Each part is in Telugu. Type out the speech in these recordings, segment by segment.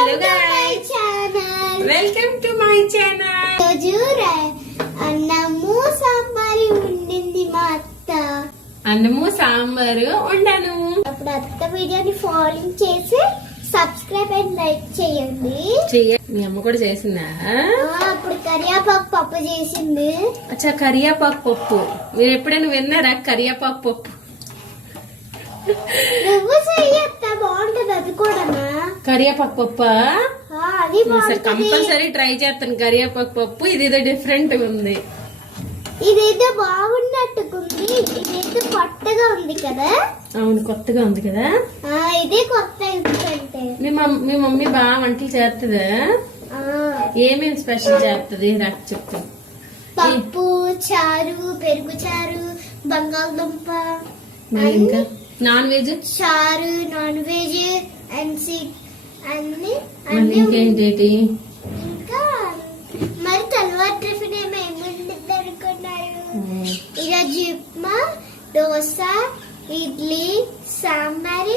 Hello guys, welcome to my channel. రోజు అన్నము సాంబారు ఉండింది మా అత్త. అన్నము సాంబారు వండాను. అప్పుడు అత్త వీడియోని ఫాలో చేసి సబ్స్క్రైబ్ అండ్ లైక్ చేయండి. మీ అమ్మ కూడా చేసిందా? అప్పుడు కరియాపాకు పప్పు చేసింది. అచ్చా, కరియాపాకు పప్పు మీరు ఎప్పుడైనా విన్నారా? కరియాపాకు పప్పు నువ్వు చెయ్యత్త, బాగుంటది అది కూడా. కరియాపాకు పప్పు అది కంపల్సరీ ట్రై చేస్తాను. కరియాపాకు పప్పు ఇదేదో డిఫరెంట్ ఉంది. ఇదైతే బాగున్నట్టుకుంది, ఇదైతే కొత్తగా ఉంది కదా. అవును, కొత్తగా ఉంది కదా. ఇదే కొత్త. ఎందుకంటే మీ మమ్మీ బాగా వంటలు చేస్తుందా? ఏమేమి స్పెషల్ చేస్తుంది నాకు చెప్తా. పప్పు చారు, పెరుగు చారు, బంగాళదుంప, ఇంకా నాన్ వెజ్ చారు, నాన్ వెజ్ అన్ని ఇంకేంటి? ఇంకా మరి తెల్లవారు టిఫిన్ ఏముంది అనుకున్నారు? ఈరోజు ఉప్మా, దోశ, ఇడ్లీ, సాంబార్,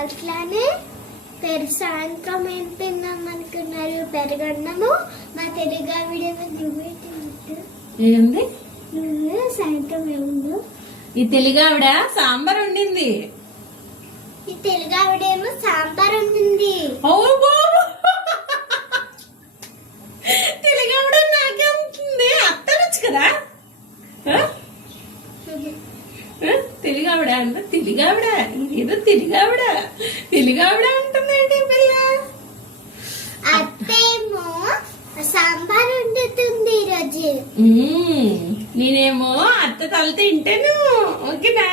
అట్లానే సాయంత్రం ఏం తిన్నాం అనుకున్నారు? పెరుగన్నము. మా తెలుగు వీడియో ఏంది? నువ్వు సాయంత్రం ఏముందో? ఈ తెలుగు ఆవిడ సాంబార్ వండింది. ఈ తెలుగు ఆవిడేమో సాంబార్ వండింది. తెలుగు ఆవిడ నాకే ఉంటుంది. అత్తనొచ్చు కదా. తెలుగు ఆవిడ అంటే తెలుగు ఆవిడ ఏదో తెలుగు ఆవిడ అంటుందండి పిల్ల. అత్తేమో సాంబార్ వండుతుంది ఈరోజు. నేనేమో అత్త తల తింటాను. ఓకేనా?